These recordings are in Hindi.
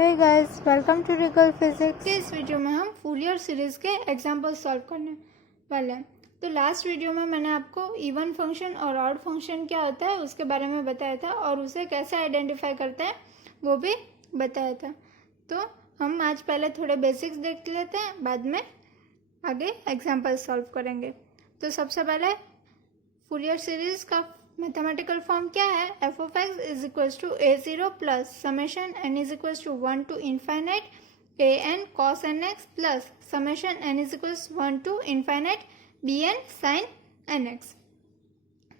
Hey guys, welcome to regal physics. के इस वीडियो में हम फूरियर सीरीज के एग्जाम्पल सॉल्व करने वाले हैं। तो लास्ट वीडियो में मैंने आपको इवन फंक्शन और ऑड फंक्शन क्या होता है उसके बारे में बताया था और उसे कैसे आइडेंटिफाई करते हैं वो भी बताया था। तो हम आज पहले थोड़े बेसिक्स देख लेते हैं, बाद में आगे एग्जाम्पल सॉल्व करेंगे। तो सबसे पहले फूरियर सीरीज का मैथमेटिकल फॉर्म क्या है? F of x is equals to a zero plus summation n is equals to 1 to infinite a n cos n x plus summation n is equals 1 to infinite b n sine n x.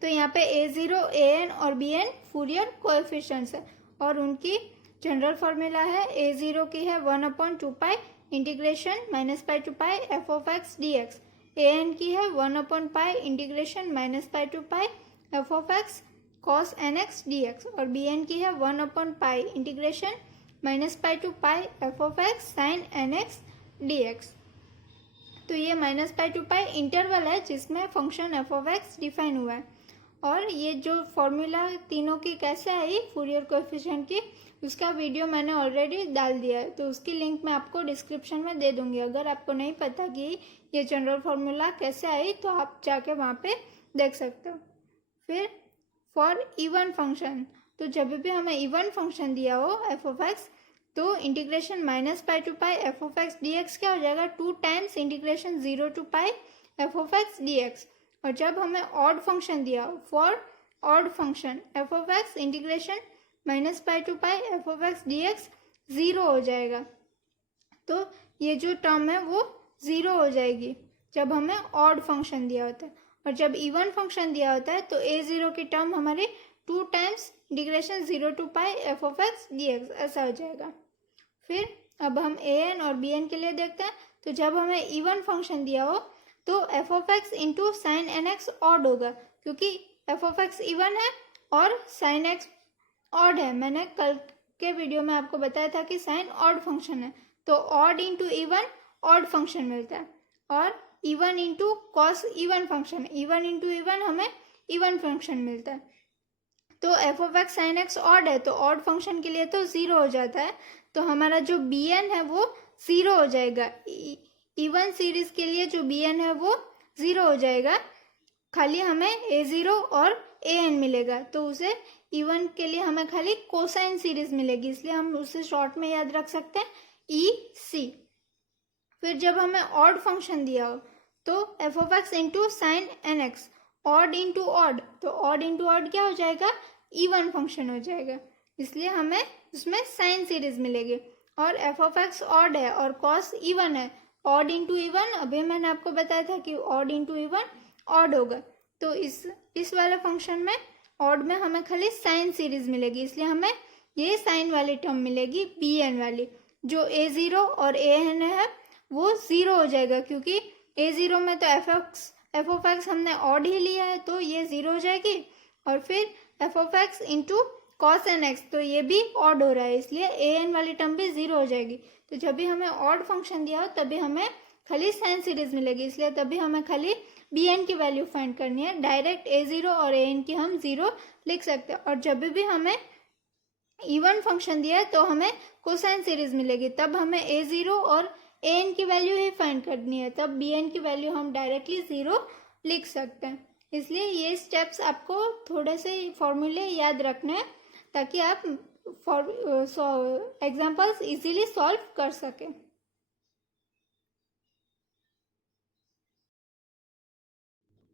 तो यहाँ पे ए जीरो, ए एन और बी एन फूरियर कोएफिशिएंट्स है और उनकी जनरल फॉर्मूला है ए जीरो की है 1/2 pi integration minus pi to pi f of x d x. A n की है 1/पाई integration minus pi to pi f of x cos n x d x और बी एन की है 1/पाई integration minus pi to pi f of x sine n x d x. तो ये minus pi to pi interval है जिसमें function f of x define हुआ है। और ये जो फॉर्मूला तीनों की कैसे आई फूरियर कोएफिशिएंट की, उसका वीडियो मैंने ऑलरेडी डाल दिया है, तो उसकी लिंक मैं आपको डिस्क्रिप्शन में दे दूंगी। अगर आपको नहीं पता कि ये जनरल फॉर्मूला कैसे आई तो आप जाके वहाँ पे देख सकते हो। फिर फॉर इवन फंक्शन, तो जब भी हमें इवन फंक्शन दिया हो एफ ऑफ एक्स तो integration minus pi to pi f of x d x क्या हो जाएगा? 2 times integration 0 to pi f of x d x. और जब हमें ऑड फंक्शन दिया हो for odd function f of x integration minus pi to pi f of x d x 0 हो जाएगा। तो ये जो टर्म है वो 0 हो जाएगी जब हमें ऑड फंक्शन दिया होता है। और जब इवन फंक्शन दिया होता है तो ए जीरो की टर्म हमारी 2 times integration 0 to pi f of x d x ऐसा हो जाएगा। फिर अब हम ए एन और बी एन के लिए देखते हैं। तो जब हमें इवन फंक्शन दिया हो तो f of x into sine n x odd होगा, क्योंकि एफ ऑफ एक्स इवन है और साइन एक्स ऑड है। मैंने कल के वीडियो में आपको बताया था कि साइन ऑड फंक्शन है, तो odd into even odd function मिलता है और even into cos even function, even into even हमें इवन फंक्शन मिलता है। तो f of x sine x odd है तो ऑड फंक्शन के लिए तो 0 हो जाता है, तो हमारा जो बी एन है वो 0 हो जाएगा। इवन सीरीज के लिए जो बी एन है वो 0 हो जाएगा, खाली हमें ए जीरो और ए एन मिलेगा। तो उसे इवन के लिए हमें खाली कोसाइन सीरीज मिलेगी, इसलिए हम उसे शॉर्ट में याद रख सकते हैं ई सी। फिर जब हमें ऑड फंक्शन दिया हो तो f of x into sine n x, odd into odd, तो ऑड इंटू ऑड क्या हो जाएगा? इवन फंक्शन हो जाएगा, इसलिए हमें उसमें साइन सीरीज मिलेगी। और एफ ऑफ एक्स ऑड है और कॉस इवन है, ऑड इंटू इवन अभी मैंने आपको बताया था कि ऑड इंटू इवन ऑड होगा। तो इस वाले फंक्शन में ऑड में हमें खाली साइन सीरीज मिलेगी, इसलिए हमें ये साइन वाली टर्म मिलेगी बी एन वाली। जो ए जीरो और ए एन है वो 0 हो जाएगा, क्योंकि ए जीरो में तो एफ ऑफ एक्स हमने ऑड ही लिया है तो ये 0 हो जाएगी। और फिर f of x into cos n x, तो ये भी ऑड हो रहा है, इसलिए ए एन वाली टर्म भी 0 हो जाएगी। तो जब भी हमें ऑड फंक्शन दिया हो तभी हमें खाली साइन सीरीज मिलेगी, इसलिए तभी हमें खाली बी एन की वैल्यू फाइंड करनी है। डायरेक्ट ए जीरो और ए एन की हम 0 लिख सकते हैं। और जब भी हमें इवन फंक्शन दिया है तो हमें कोसाइन सीरीज मिलेगी, तब हमें ए जीरो और ए एन की वैल्यू ही फाइंड करनी है, तब बी एन की वैल्यू हम डायरेक्टली 0 लिख सकते हैं। इसलिए ये स्टेप्स आपको थोड़े से फॉर्मूले याद रखने हैं ताकि आप एग्जाम्पल्स इजीली सॉल्व कर सकें।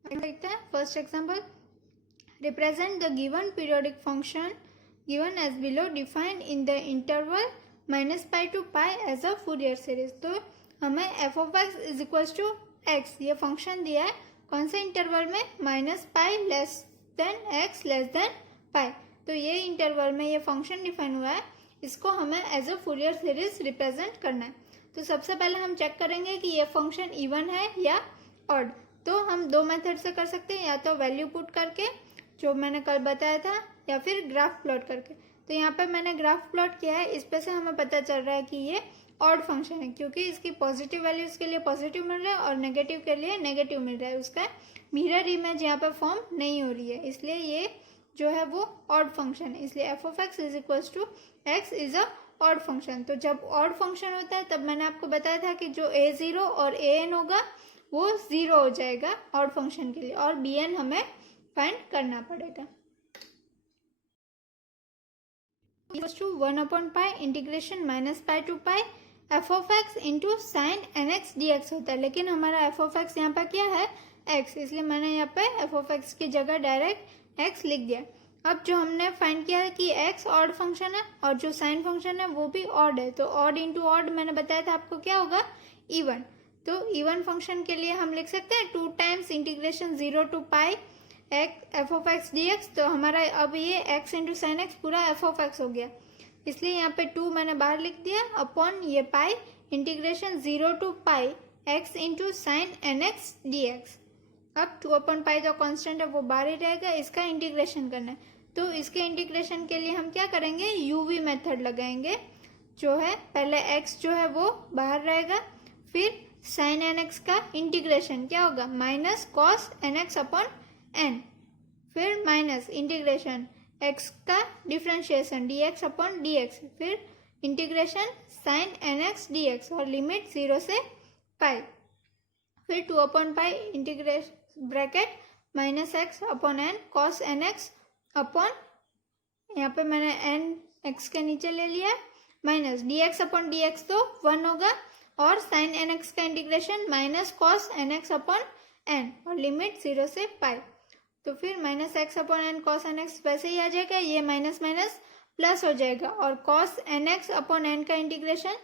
देखते हैं first example. Represent the given periodic function given as below defined in the interval minus pi to pi as a Fourier series. तो हमें f of x is equals to x ये फंक्शन दिया है, कौन से इंटरवल में? Minus pi less than x less than pi. तो ये इंटरवल में ये फंक्शन डिफाइन हुआ है, इसको हमें as a Fourier series represent करना है। तो सबसे पहले हम चेक करेंगे कि ये फंक्शन इवन है या ऑड। तो हम 2 मेथड से कर सकते हैं, या तो वैल्यू पुट करके जो मैंने कल बताया था, या फिर ग्राफ प्लॉट करके। तो यहाँ पे मैंने ग्राफ प्लॉट किया है, इस पे से हमें पता चल रहा है कि ये ऑड फंक्शन है, क्योंकि इसकी पॉजिटिव वैल्यूज के लिए पॉजिटिव मिल रहा है और नेगेटिव के लिए नेगेटिव मिल रहा है। उसका मिरर इमेज यहाँ पे फॉर्म नहीं हो रही है, इसलिए ये जो है वो ऑड फंक्शन है। इसलिए f of x is equals to x is a odd function. तो जब ऑड फंक्शन होता है तब मैंने आपको बताया था कि जो a0 और an होगा वो 0 हो जाएगा ऑड फंक्शन के लिए, और bn हमें फाइंड करना पड़ेगा। इक्वल्स टू 1/पाई integration minus pi to pi f of x into sine n x d x होता है, लेकिन हमारा एफ ऑफ एक्स यहाँ पर क्या है x, इसलिए मैंने यहाँ पे एफ ऑफ एक्स की जगह डायरेक्ट x लिख दिया। अब जो हमने फाइंड किया है कि x ऑड फंक्शन है और जो साइन फंक्शन है वो भी ऑड है, तो ऑड इंटू ऑड मैंने बताया था आपको क्या होगा इवन। तो इवन फंक्शन के लिए हम लिख सकते हैं 2 times integration 0 to pi f of x d x. तो हमारा अब ये x इंटू साइन एक्स पूरा एफ ऑफ एक्स हो गया, इसलिए यहाँ पे 2 मैंने बाहर लिख दिया अपॉन ये pi integration 0 to pi x into sine n x d x. अब 2/पाई जो कांस्टेंट है वो बाहर ही रहेगा, इसका इंटीग्रेशन करना है। तो इसके इंटीग्रेशन के लिए हम क्या करेंगे, यूवी मेथड लगाएंगे, जो है पहले x जो है वो बाहर रहेगा, फिर साइन एन एक्स का इंटीग्रेशन क्या होगा minus cos n x upon n, फिर माइनस इंटीग्रेशन x का differentiation d x upon d x, फिर integration sine n x d x और लिमिट 0 से पाई, फिर 2/पाई integration bracket minus x upon n cos n x upon, यहाँ पे मैंने एन एक्स के नीचे ले लिया, minus d x upon d x तो 1 होगा, और साइन एन एक्स का integration minus cos n x upon n और लिमिट 0 से पाई। तो फिर minus x upon n cos n x वैसे ही आ जाएगा, ये माइनस माइनस प्लस हो जाएगा, और cos n x upon n का integration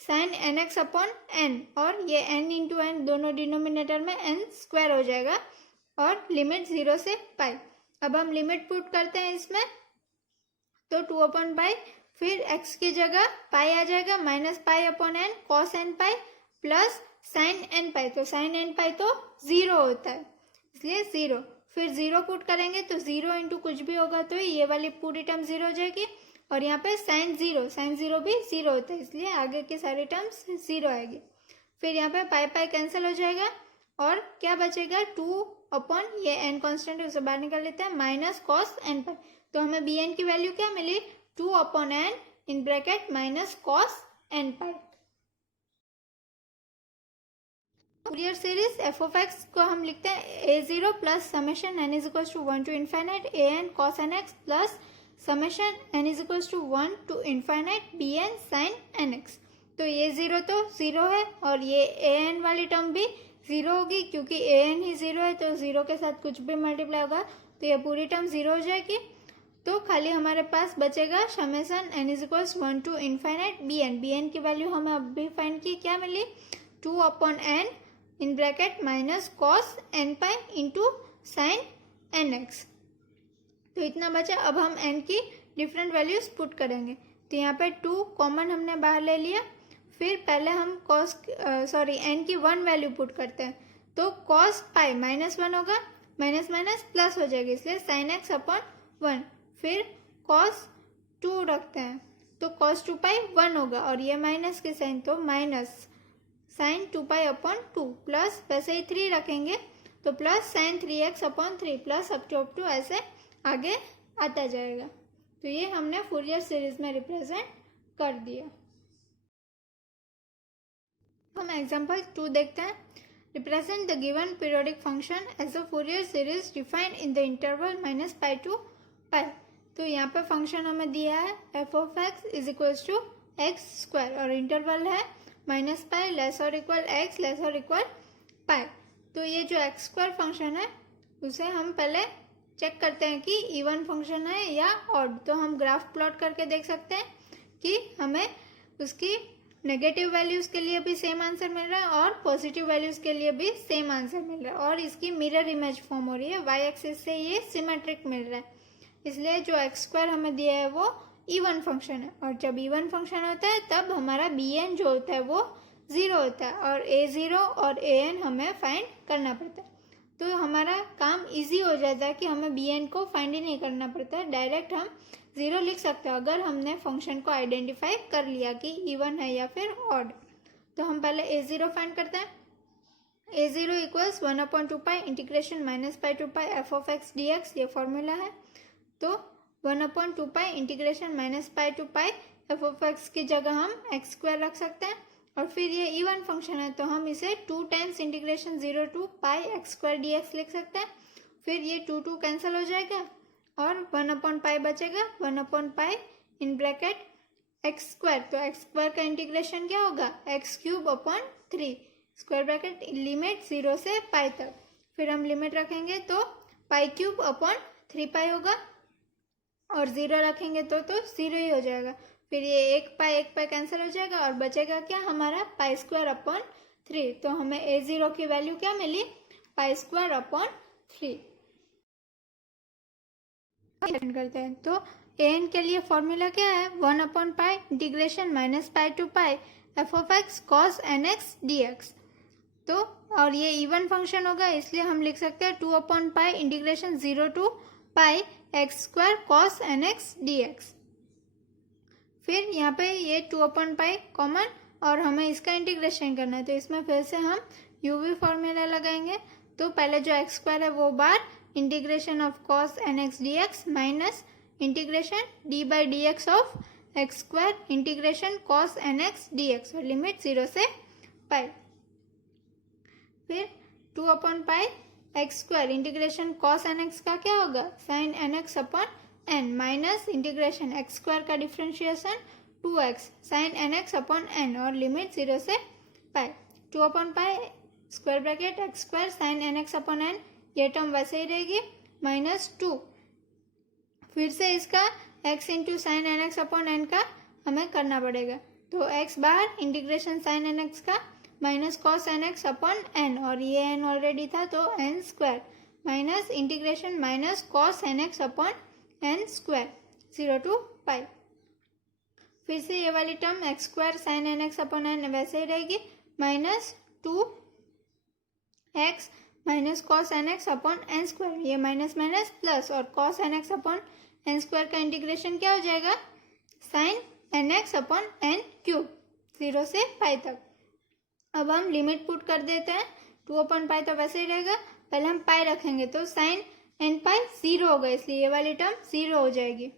sine n x upon n, और ये एन इंटू एन दोनों डिनोमिनेटर में एन स्क्वायर हो जाएगा, और लिमिट 0 से पाई। अब हम लिमिट पुट करते हैं इसमें, तो 2/पाई, फिर x की जगह पाई आ जाएगा, minus pi upon n cos n pi plus sine n pi, तो साइन एन पाई तो 0 होता है इसलिए 0, फिर 0 पुट करेंगे तो 0 इंटू कुछ भी होगा तो ये वाली पूरी टर्म 0 हो जाएगी, और यहाँ पे साइन 0 भी 0 होता है इसलिए आगे की सारी टर्म्स 0 आएगी। फिर यहाँ पे पाई पाई कैंसिल हो जाएगा, और क्या बचेगा 2 अपॉन ये एन कॉन्स्टेंट है उसे बाहर निकाल लेते हैं, माइनस कॉस एन पाई। तो हमें बी एन की वैल्यू क्या मिली 2 upon n in bracket minus cos n pi. Fourier series f of x को हम लिखते हैं a0 plus summation n is equals to 1 to infinite an cos nx plus summation n is equals to 1 to infinite bn sin nx। तो ये 0 तो 0 है, और ये an वाली टर्म भी 0 होगी, क्योंकि an ही 0 है तो 0 के साथ कुछ भी मल्टीप्लाई होगा तो ये पूरी टर्म 0 हो जाएगी। तो खाली हमारे पास बचेगा summation n is equals 1 to infinite bn की वैल्यू हमें अभी फाइंड की, क्या मिली 2 upon n in bracket minus cos n pi into sine n x. तो इतना बचा, अब हम n की डिफरेंट वैल्यूज पुट करेंगे। तो यहाँ पे 2 कॉमन हमने बाहर ले लिया, फिर पहले हम n की 1 वैल्यू पुट करते हैं, तो कॉस पाई माइनस 1 होगा, माइनस माइनस प्लस हो जाएगा इसलिए साइन एक्स अपॉन 1, फिर कॉस 2 रखते हैं तो कॉस 2 पाई 1 होगा, और ये माइनस के साइन तो minus sine 2 pi upon 2, plus वैसे ही 3 रखेंगे तो plus sine 3x upon 3 plus up to ऐसे आगे आता जाएगा। तो ये हमने फूरियर सीरीज में रिप्रेजेंट कर दिया। हम एग्जांपल 2 देखते हैं। Represent the given periodic function as a Fourier series defined in the interval minus pi to pi. तो यहाँ पे फंक्शन हमें दिया है f of x is equals to x square, और इंटरवल है माइनस पाई लेस और इक्वल एक्स लेस और इक्वल पाई। तो ये जो एक्स स्क्वायर फंक्शन है उसे हम पहले चेक करते हैं कि इवन फंक्शन है या ऑड। तो हम ग्राफ प्लॉट करके देख सकते हैं कि हमें उसकी नेगेटिव वैल्यूज के लिए भी सेम आंसर मिल रहा है और पॉजिटिव वैल्यूज के लिए भी सेम आंसर मिल रहा है, और इसकी मिरर इमेज फॉर्म हो रही है, वाई एक्सिस से ये सिमेट्रिक मिल रहा है। इसलिए जो एक्स स्क्वायर हमें दिया है वो इवन फंक्शन है, और जब इवन फंक्शन होता है तब हमारा bn जो होता है वो 0 होता है, और a0 और an हमें फाइंड करना पड़ता है। तो हमारा काम इजी हो जाता है कि हमें bn को फाइंड ही नहीं करना पड़ता है, डायरेक्ट हम 0 लिख सकते हैं अगर हमने फंक्शन को आइडेंटिफाई कर लिया कि इवन है या फिर ऑड। तो हम पहले a0 फाइंड करते हैं। a0 equals 1/2 pi integration minus pi to pi f of x d x, ये फॉर्मूला है। तो 1/2 pi integration minus pi to pi f of x की जगह हम एक्स स्क्वायर रख सकते हैं। और फिर ये इवन फंक्शन है तो हम इसे 2 times integration 0 to pi x square d x लिख सकते हैं। फिर ये 2 कैंसिल हो जाएगा और 1/पाई बचेगा, 1/पाई इन ब्रैकेट एक्स स्क्वायर। तो एक्स स्क्वायर का इंटीग्रेशन क्या होगा, x cube upon 3 square bracket limit 0 से पाई तक। फिर हम लिमिट रखेंगे तो पाई क्यूब अपॉन 3 पाई होगा और 0 रखेंगे तो 0 ही हो जाएगा। फिर ये एक पाई कैंसिल हो जाएगा और बचेगा क्या हमारा पाई स्क्वायर अपॉन 3। तो हमें a0 की वैल्यू क्या मिली, पाई स्क्वायर अपॉन 3। करते हैं तो an के लिए फॉर्मूला क्या है, 1/पाई integration minus pi to pi f of x cos n x d x. तो और ये इवन फंक्शन होगा इसलिए हम लिख सकते हैं 2/पाई integration 0 to pi x square cos n x d x. फिर यहाँ पे ये 2/पाई कॉमन और हमें इसका इंटीग्रेशन करना है तो इसमें फिर से हम यूवी फॉर्मूला लगाएंगे। तो पहले जो एक्स स्क्वायर है वो बार integration of cos n x d x minus integration d by d x of x square integration cos n x d x और लिमिट 0 से पाई। फिर 2/पाई x square integration cos n x का क्या होगा, sine n x upon n minus integration x square का differentiation 2x sine n x upon n और लिमिट 0 से पाई। 2/पाई square bracket x square sine n x upon n, ये टर्म वैसे ही रहेगी -2। फिर से इसका x into sine n x upon n का हमें करना पड़ेगा। तो x बार इंटीग्रेशन साइन एन एक्स का minus cos n x upon n और ये n ऑलरेडी था तो n square minus integration minus cos n x upon n square 0 to pi. फिर से ये वाली term x square sine n x upon N वैसे ही रहेगी -2x minus cos n x upon n square, ये माइनस माइनस प्लस और cos n x upon n square का इंटीग्रेशन क्या हो जाएगा, sine n x upon n cube 0 से पाई तक। अब हम लिमिट पुट कर देते हैं, 2/पाई तो वैसे ही रहेगा, पहले हम पाई रखेंगे तो साइन एन पाई 0 होगा इसलिए ये वाली टर्म 0 हो जाएगी।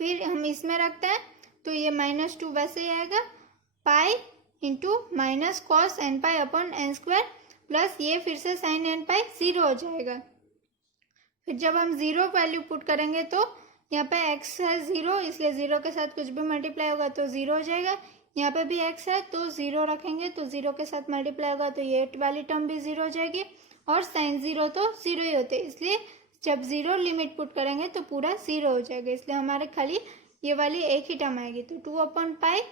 फिर हम इसमें रखते हैं तो ये -2 वैसे ही आएगा, pi into minus cos n pi upon n square plus ये फिर से साइन एन पाई 0 हो जाएगा। फिर जब हम 0 वैल्यू पुट करेंगे तो यहाँ पे x है 0 इसलिए 0 के साथ कुछ भी मल्टीप्लाई होगा तो 0 हो जाएगा। यहाँ पे भी x है तो 0 रखेंगे तो 0 के साथ मल्टीप्लाई होगा तो ये वाली टर्म भी 0 हो जाएगी और साइन 0 तो 0 ही होते हैं इसलिए जब 0 लिमिट पुट करेंगे तो पूरा 0 हो जाएगा, इसलिए हमारे खाली ये वाली एक ही टर्म आएगी। तो 2/पाई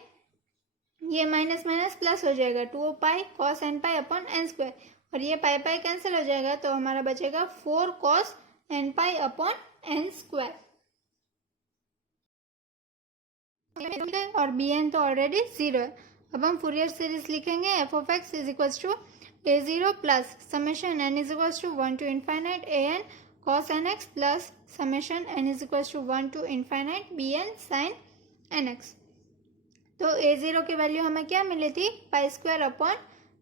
ये माइनस माइनस प्लस हो जाएगा 2 cos n pi upon n square और ये पाई कैंसिल हो जाएगा तो हमारा बचेगा 4 cos n pi upon n square और बी एन तो ऑलरेडी 0 है। अब हम फूरियर सीरीज लिखेंगे f of x is equal to a0 plus summation n is equal to 1 to infinite an cos nx plus summation n is equal to 1 to infinite bn sin nx। तो a0 की वैल्यू हमें क्या मिली थी, pi square upon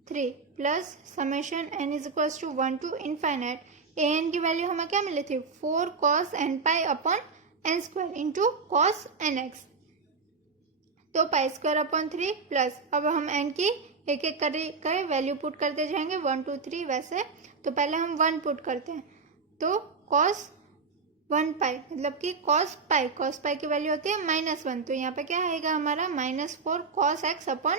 3 plus summation n is equal to 1 to infinite an की वैल्यू हमें क्या मिली थी, 4 cos n pi upon n square into cos nx। तो पाई स्क्वायर अपॉन 3 प्लस अब हम n की एक एक कर वैल्यू पुट करते जाएंगे 1 2 3 वैसे। तो पहले हम 1 पुट करते हैं तो cos 1 पाई मतलब कि cos पाई की वैल्यू होती है -1 तो यहाँ पे क्या आएगा हमारा -4 cos x upon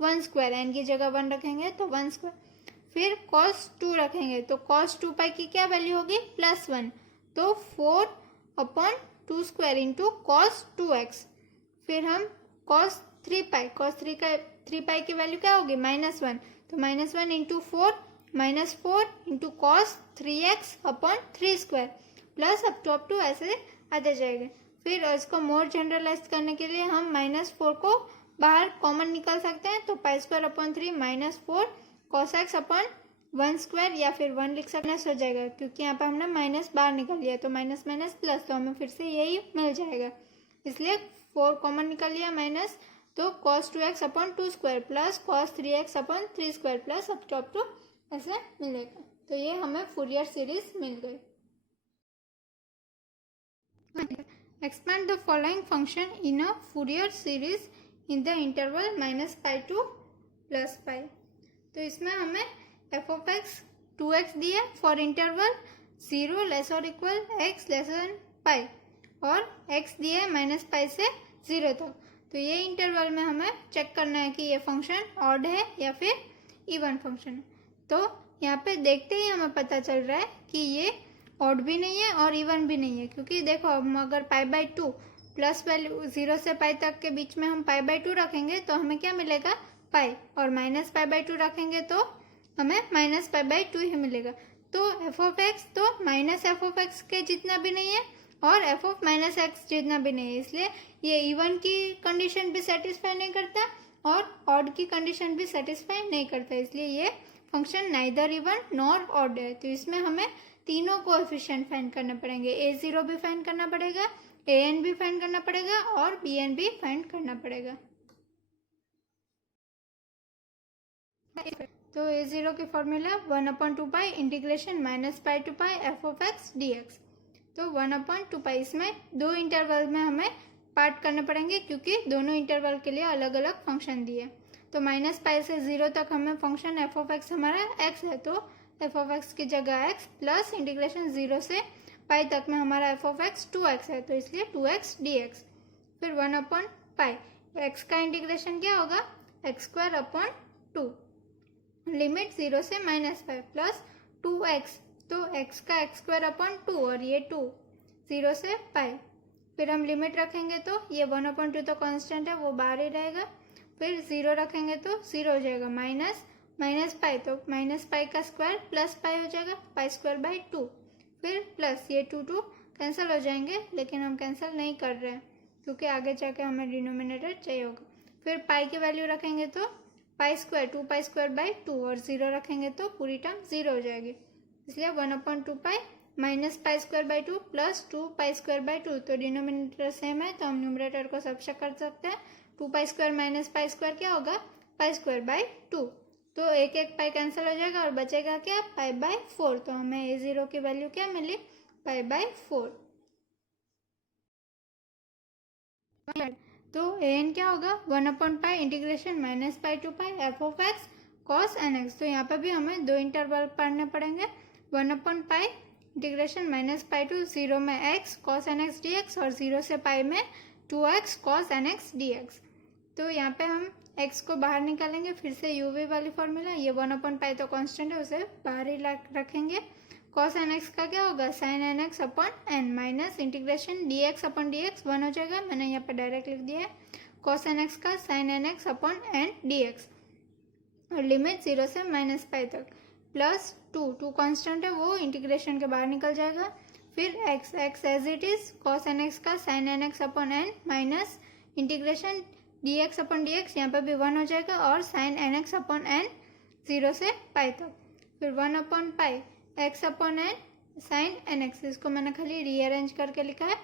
1 square, n की जगह 1 रखेंगे तो 1 स्क्वायर। फिर cos 2 रखेंगे तो cos 2 पाई की क्या वैल्यू होगी +1 तो 4 upon 2 square into cos 2x। फिर हम cos 3 पाई की वैल्यू क्या होगी -1 तो -1 into 4 -4 into cos 3x upon 3 square plus up to ऐसे आते जाएंगे। फिर इसको मोर जनरलाइज करने के लिए हम -4 को बाहर कॉमन निकाल सकते हैं तो पाई square upon 3 -4 cos x upon 1 square या फिर 1 लिख सकते हो जाएगा क्योंकि यहाँ पर हमने माइनस बाहर निकाल लिया तो माइनस माइनस प्लस तो हमें फिर से यही मिल जाएगा इसलिए 4 कॉमन निकाल लिया माइनस तो cos 2x upon 2 square plus cos 3x upon 3 square plus up to ऐसे मिलेगा। तो ये हमें फूरियर सीरीज मिल गई। Expand the following function in a Fourier series in the interval -π to +π। तो इसमें हमें f of x 2x दिया फॉर इंटरवल 0 लेस और इक्वल x लेस देन पाई और x दिया है -π से 0 तक। तो ये इंटरवल में हमें चेक करना है कि ये फंक्शन ऑड है या फिर इवन फंक्शन है। तो यहाँ पे देखते ही हमें पता चल रहा है कि ये ऑड भी नहीं है और इवन भी नहीं है, क्योंकि देखो हम अगर π/2 प्लस वैल्यू 0 से π तक के बीच में हम π/2 रखेंगे तो हमें क्या मिलेगा पाई, और -π/2 रखेंगे तो हमें -π/2 ही मिलेगा। तो f of x तो -f of x के जितना भी नहीं है और f of -x जितना भी नहीं है, इसलिए ये इवन की कंडीशन भी सेटिस्फाई नहीं करता और ऑड की कंडीशन भी सेटिस्फाई नहीं करता, इसलिए ये function neither even nor odd है। तो इसमें हमें तीनों कोएफिशिएंट फाइंड करने पड़ेंगे, a0 भी फाइंड करना पड़ेगा, an भी फाइंड करना पड़ेगा और bn भी फाइंड करना पड़ेगा। तो a0 की formula 1/2π integration -π to π f of x dx। तो 1/2π, इसमें दो इंटरवल में हमें पार्ट करने पड़ेंगे क्योंकि दोनों इंटरवल के लिए अलग अलग फंक्शन दिए। तो -π से 0 तक हमें फंक्शन f of x हमारा x है, तो f of x की जगह x प्लस इंटीग्रेशन 0 से π तक में हमारा f of x 2x है, तो इसलिए 2x dx। फिर 1/π x का इंटीग्रेशन क्या होगा x²/2 लिमिट 0 से -π प्लस 2x, तो x का x²/2 और ये 2 0 से π। फिर हम लिमिट रखेंगे तो ये 1/2 तो कांस्टेंट है, वो बाहर ही रहेगा। फिर 0 रखेंगे तो 0 हो जाएगा, -π तो -π का स्क्वायर प्लस π हो जाएगा π²/2। फिर प्लस ये 2 कैंसिल हो जाएंगे, लेकिन हम कैंसिल नहीं कर रहे हैं क्योंकि आगे जाके हमें डिनोमिनेटर चाहिए होगा। फिर पाई की वैल्यू रखेंगे तो π² 2π²/2 और 0 रखेंगे तो पूरी टर्म 0 हो जाएगी, इसलिए 1/2π -π²/2 प्लस 2π²/2। तो डिनोमिनेटर सेम है तो हम न्यूमरेटर को सब्ट्रैक्ट कर सकते हैं। 2π² - π² क्या होगा π²/2। तो एक पाई कैंसिल हो जाएगा और बचेगा क्या π/4। तो हमें a0 की वैल्यू क्या मिली π/4। तो an क्या होगा 1/π integration -π to π f of x cos nx। तो यहाँ पे भी हमें दो इंटरवल पढ़ने पड़ेंगे, 1/π इंटीग्रेशन -π to 0 में x cos nx dx और 0 से π में 2x cos nx dx। तो यहाँ पे हम x को बाहर निकालेंगे, फिर से uv वाली फॉर्मूला, ये 1/π तो कांस्टेंट है उसे बाहर ही रखेंगे। cos nx का क्या होगा sin nx/n minus integration dx/dx 1 हो जाएगा, मैंने यहाँ पे डायरेक्ट लिख दिया है cos nx का sin nx/n dx और लिमिट 0 से -π तक प्लस 2 कांस्टेंट है, वो इंटीग्रेशन के बाहर निकल जाएगा। फिर x as it is cos nx का sin nx/n minus integration dx/dx यहाँ पे भी 1 हो जाएगा और sin nx/n 0 से π तक। फिर 1/π x/n sin nx, इसको मैंने खाली रीअरेंज करके लिखा है।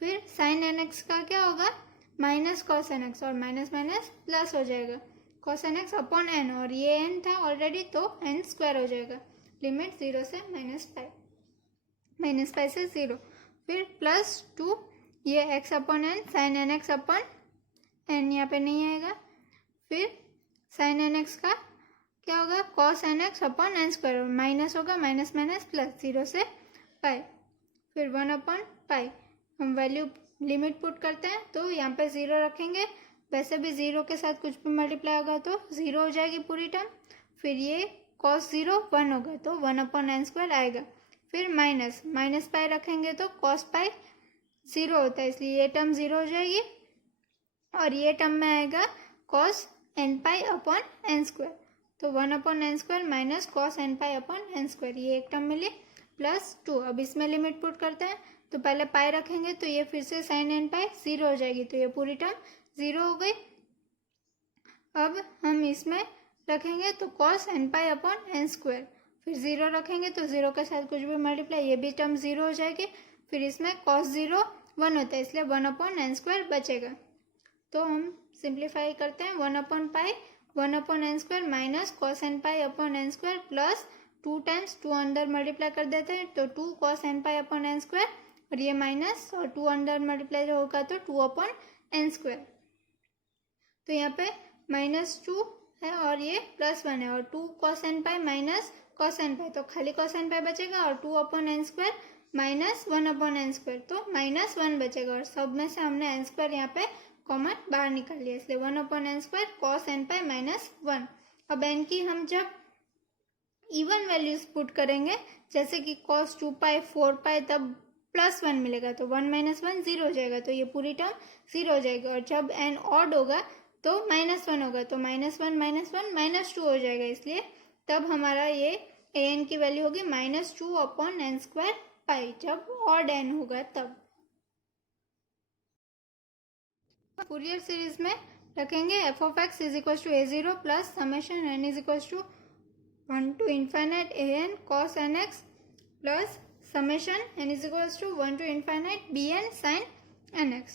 फिर sin nx का क्या होगा माइनस cos nx और माइनस माइनस प्लस हो जाएगा cos nx/n और ये n था ऑलरेडी तो n² हो जाएगा, लिमिट 0 से -π से 0। फिर प्लस 2 ये x/n sin nx/n यहाँ पे नहीं आएगा। फिर sin nx का क्या होगा cos nx/n² माइनस होगा, माइनस माइनस प्लस 0 से π। फिर 1/π हम वैल्यू लिमिट पुट करते हैं, तो यहाँ पे 0 रखेंगे, वैसे भी 0 के साथ कुछ भी मल्टीप्लाई होगा तो 0 हो जाएगी पूरी टर्म। फिर ये cos 0 1 होगा तो 1/n² आएगा। फिर माइनस π रखेंगे तो cos π 0 होता है, इसलिए ये टर्म 0 हो जाएगी और ये टर्म में आएगा cos nπ/n²। तो 1/n² माइनस cos nπ/n², ये एक टर्म मिली प्लस 2। अब इसमें लिमिट पुट करते हैं, तो पहले पाई रखेंगे तो ये फिर से sin nπ 0 हो जाएगी, तो ये पूरी टर्म 0 हो गई। अब हम इसमें रखेंगे तो cos nπ/n², फिर 0 रखेंगे तो 0 के साथ कुछ भी मल्टीप्लाई, ये भी टर्म 0 हो जाएगी। फिर इसमें cos 0 1 होता है, इसलिए 1/n² बचेगा। तो हम सिंप्लीफाई करते हैं, 1/n² minus cos nπ/n² plus 2 times 2 अंदर मल्टीप्लाई कर देते हैं तो 2 cos nπ/n² और ये माइनस और 2 अंडर मल्टीप्लाई होगा तो 2/n²। तो यहाँ पे -2 है और ये +1 है और 2 cos n pi minus cos n पाई, तो खाली cos n पाई बचेगा और 2/n² माइनस 1/n², तो -1 बचेगा और सब में से हमने n² यहाँ पे कॉमन बाहर निकाल लिया, इसलिए 1/n² cos n पाई -1। अब n की हम जब इवन वैल्यूज पुट करेंगे, जैसे कि cos 2 पाई 4 पाई, तब +1 मिलेगा, तो 1 - 1 0 हो जाएगा, तो ये पूरी टर्म 0 हो जाएगी। और जब n ऑड होगा तो -1 होगा, तो -1 -1 -2 हो जाएगा, इसलिए तब हमारा ये an की वैल्यू होगी -2/n² पाई, जब ऑड n होगा तब। फूरियर सीरीज में रखेंगे f(x) = a0 plus summation n = 1 to infinite an cos nx plus summation n = 1 to infinite bn sin nx।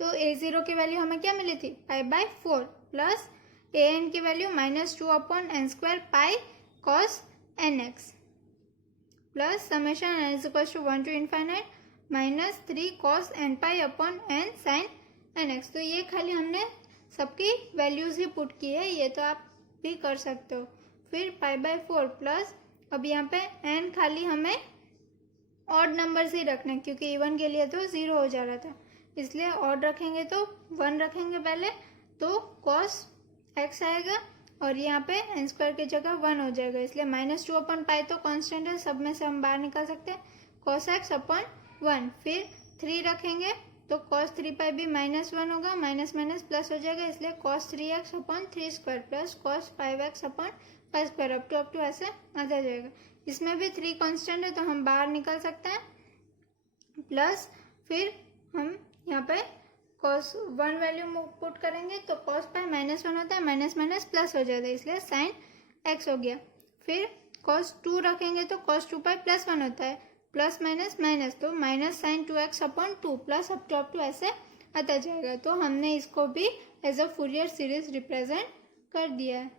तो a0 की वैल्यू हमें क्या मिली थी, π/4 प्लस an की value -2/n² pi cos nx plus summation n = 1 to infinite -3 cos n(n) sin nx। तो ये खाली हमने सबकी वैल्यूज ही पुट की है, ये तो आप भी कर सकते हो। फिर π/4 प्लस, अब यहाँ पे n खाली हमें ऑड नंबर्स ही रखना है, क्योंकि इवन के लिए तो 0 हो जा रहा था, इसलिए ऑड रखेंगे तो 1 रखेंगे पहले, तो cos x आएगा और यहाँ पे n² की जगह 1 हो जाएगा, इसलिए -2/π तो कांस्टेंट है, सब में से हम बाहर निकाल सकते हैं, cos x/1। फिर 3 रखेंगे तो cos 3π भी -1 होगा, माइनस माइनस प्लस हो जाएगा, इसलिए cos 3x/3² plus cos 5x/5², up to ऐसे आ जाएगा। इसमें भी 3 कांस्टेंट है तो हम बाहर निकाल सकते हैं, प्लस फिर हम यहाँ पे cos 1 वैल्यू पुट करेंगे तो cos π -1 होता है, माइनस माइनस प्लस हो जाता है, इसलिए sin x हो गया। फिर cos 2 रखेंगे तो cos 2π +1 होता है, प्लस माइनस माइनस, तो minus sin 2x/2 plus up to ऐसे आता जाएगा। तो हमने इसको भी as a Fourier series represent कर दिया है।